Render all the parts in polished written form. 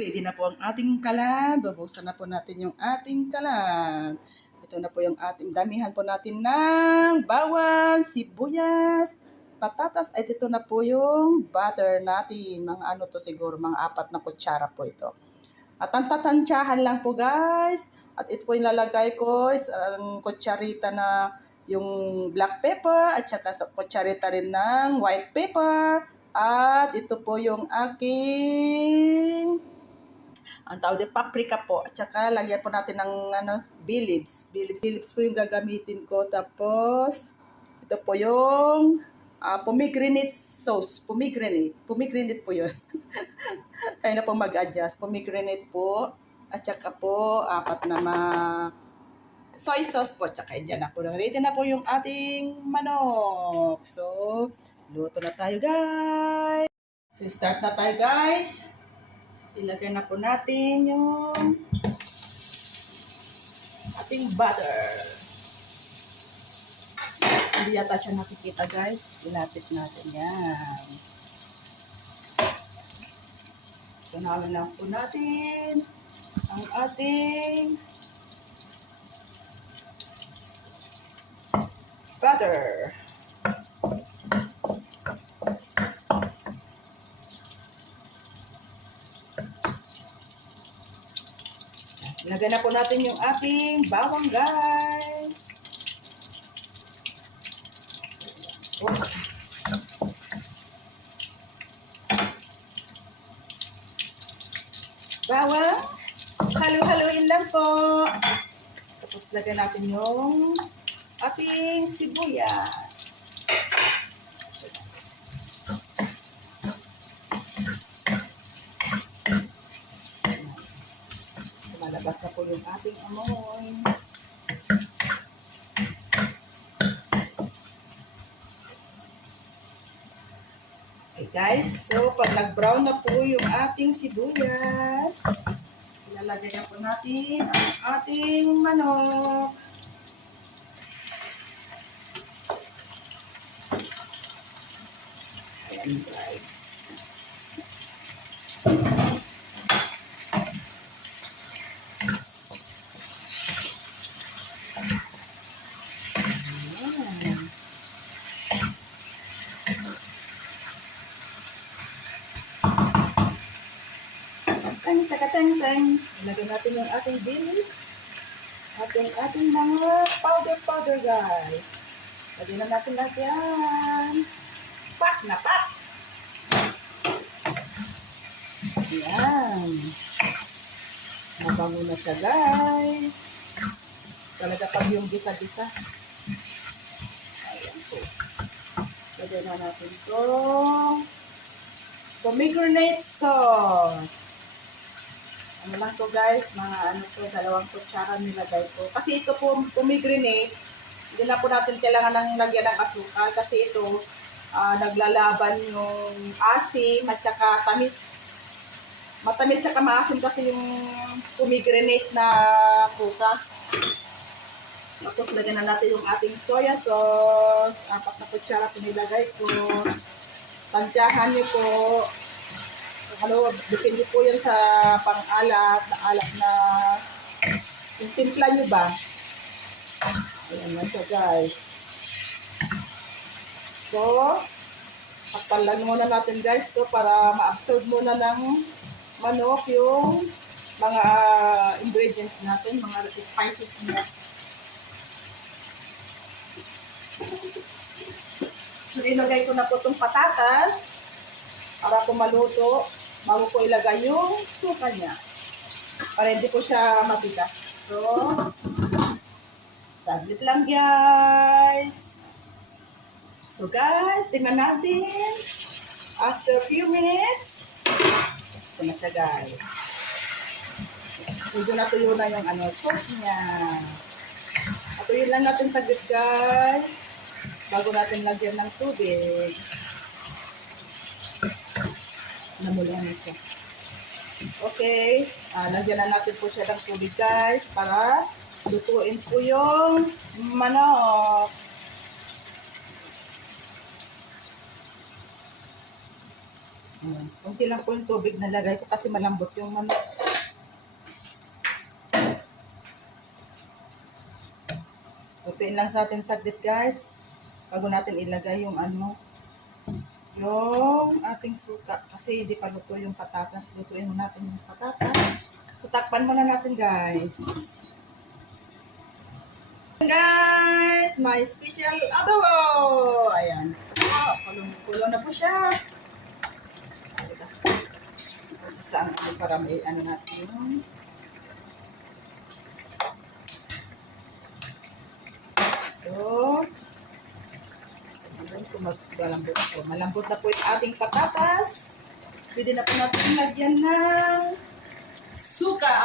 Ready na po ang ating kalan. Bubuksan na po natin yung ating kalan. Ito na po yung ating damihan po natin ng bawang, sibuyas, patatas. At ito na po yung butter natin. Mga ano to siguro, mga 4 na kutsara po ito. At ang tatansyahan lang po guys. At ito po yung lalagay ko is ang kutsarita na yung black pepper at saka sa kutsarita rin ng white pepper. At ito po yung aking ang tawag din paprika po. At saka lagyan po natin ng bay leaves. Bay leaves po yung gagamitin ko. Tapos ito po yung pomegranate sauce. Pomegranate po yun. Kaya na po mag-adjust. Pomegranate po. At saka po 4 na soy sauce po. At saka dyan na po. Ready na po yung ating manok. So, luto na tayo guys. So, start na tayo guys. Ilagay na po natin yung ating butter. Hindi yata siya nakikita guys. Ilapit natin yan. Tunawin lang po natin ang ating butter. Ilagay na po natin yung ating bawang guys. Oh. Bawang. Halu-haluin lang po. Tapos lagay natin yung ating sibuyas. Lumalabas na po yung ating amoy. Okay guys, so pag nag-brown na po yung ating sibuyas, ilalagay na po natin ang ating manok. Ayan guys. Tang-tang-tang-tang. Ilagay natin yung ating beans at yung ating mga powder guys. Lagyan na natin lahat yan. Pak na pak! Ayan. Mabango na siya guys. Talaga pag yung bisa-bisa. Ayan po. Lagyan na natin ito. Pomegranate sauce. Ano lang to guys, mga 2 kutsara nilagay ko. Kasi ito po, pomegranate, hindi na po natin kailangan ng lagyan ng asukal kasi ito, naglalaban yung asim at saka tamis. Matamis at maasim kasi yung pomegranate na prutas. Tapos lagyan na natin yung ating soya sauce, 4 na kutsara pinilagay ko. Tansyahan niyo po. Depende po yan sa pang-alat, na yung timpla nyo ba. Ayan na siya guys. So, takpan lang muna natin guys to para ma-absorb muna ng manok yung mga ingredients natin, mga spices niya. So, ilagay ko na po itong patatas para po maluto. Bago ko ilagay yung suka niya. Para hindi po siya mabigas. So, saglit lang guys. So guys, tingnan natin. After a few minutes, ito na siya guys. Medyo natuyo na yung sauce niya. Atuyin lang natin saglit guys. Bago natin lagyan ng tubig. Namula na siya. Okay. Lagyan na natin po siya ng tubig guys para lutuin po yung manok. Ayan. Kunti lang po yung tubig na lagay ko kasi malambot yung manok. Lutuin lang natin saglit guys. Bago natin ilagay yung yung ating suka. Kasi hindi pa luto yung patatas. Lutuin mo natin yung patatas. So takpan muna natin guys. Guys, my special adobo. Ayan. Oh, kulong-kulo na po siya. Isa ang para may natin yung so, kung malambot na po. Malambot na po yung ating patatas. Pwede na po natin lagyan ng suka.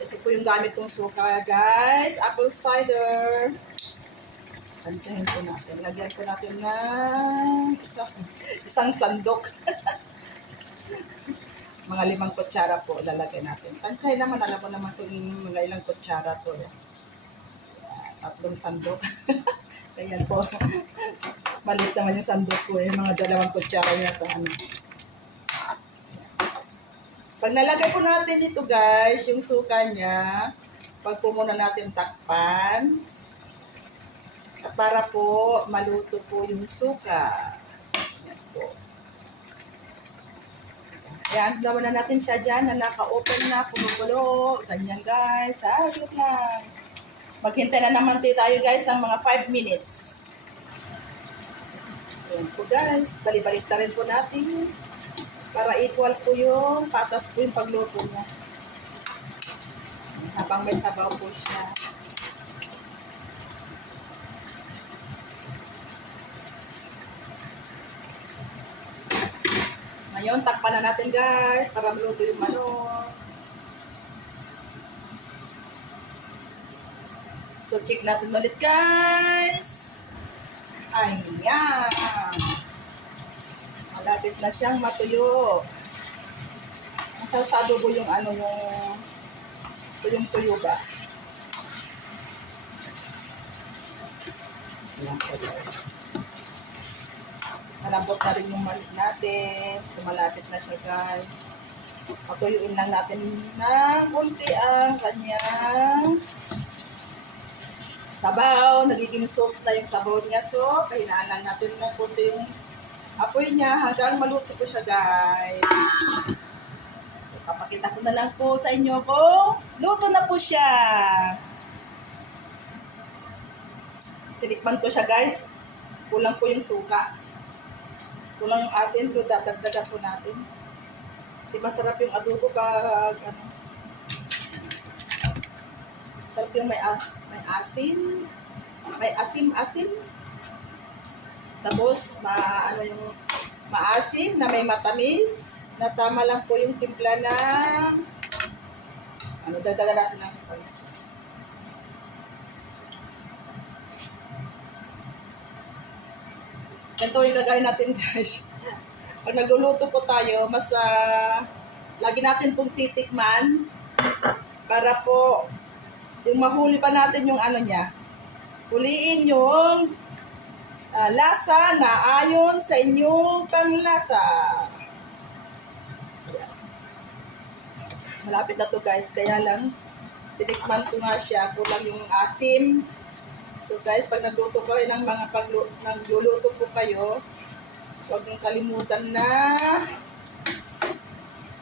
Ito po yung gamit kong suka, guys. Apple cider. Tantiyahin po natin. Lagyan po natin ng isang sandok. Mga 5 kutsara po lalagyan natin. Tantiyahin naman. Alam mo naman kung mga ilang kutsara to. 3 sandok. Ayan po. Maliit naman yung sandok ko mga 2 kutsara niya sa Pag nalagay po natin dito guys, yung suka niya, pag po muna natin takpan, para po maluto po yung suka. Ayan po. Ayan, lawan na natin siya dyan na naka-open na, kumukulo. Ganyan guys. Saglit lang. Maghintay na naman tayo guys ng mga 5 minutes. Ayan po guys. Balik-balik na rin po natin. Para equal po yung patas po yung pagluto niya. Habang may sabaw po siya. Ngayon, takpan na natin guys para maluto yung manok. So, check natin ulit guys. Ayan. Malapit na siyang matuyo. Masal sa adobo yung yung tuyo ba? Ayan po guys. Malambot na rin yung manok natin. So, malapit na siya guys. Patuyuin lang natin ng kunti ang kanyang sabaw. Nagiging sauce na yung sabaw niya. So, pahinaan lang natin ng kunti yung apoy niya hanggang maluto po siya guys. So, papakita ko na lang po sa inyo kung luto na po siya. Sinikman ko siya guys. Kulang po yung suka. Kulang yung asin, so dadagdagan po natin. Diba sarap yung adobo pag sarap yung may asin. May asim-asim. Tapos, yung maasim na may matamis. Na tama lang po yung timpla ng dadagan natin ng soy sauce. Ganito yung gagawin natin guys. Pag nagluluto po tayo, mas lagi natin pong titikman para po yung mahuli pa natin yung niya. Huliin yung lasa na ayon sa inyong panglasa. Malapit na to guys, kaya lang tinikman ko nga siya, kulang yung asim. So guys, pag nagluto kayo ng nagluluto po kayo, huwag niyong kalimutan na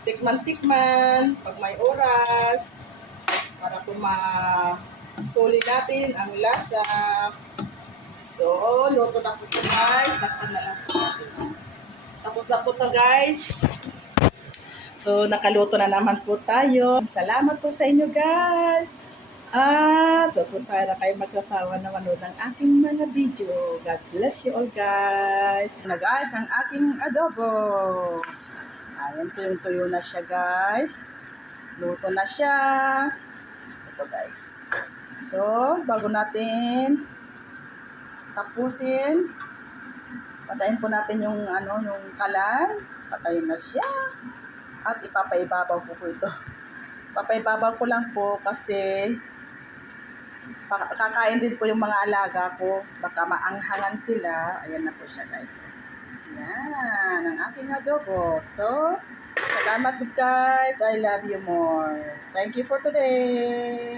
tikman-tikman pag may oras para po ma-suli natin ang lasa. So, luto na po ito guys. Takpan na lang po natin. Tapos na po ito guys. So, nakaluto na naman po tayo. Salamat po sa inyo guys. At huwag po sana kayo magsasawa na manood ng aking mga video. God bless you all guys. Na guys, ang aking adobo. Ayan, tuyong-tuyo na siya guys. Luto na siya. Ito guys. So, bago natin tapusin, patayin po natin yung yung kalan. Patayin na siya. At ipapaibabaw po ito. Papaibabaw ko lang po kasi kakain din po yung mga alaga ko. Baka maanghangan sila. Ayan na po siya guys. Yan, ang aking adobo. So, salamat guys. I love you more. Thank you for today.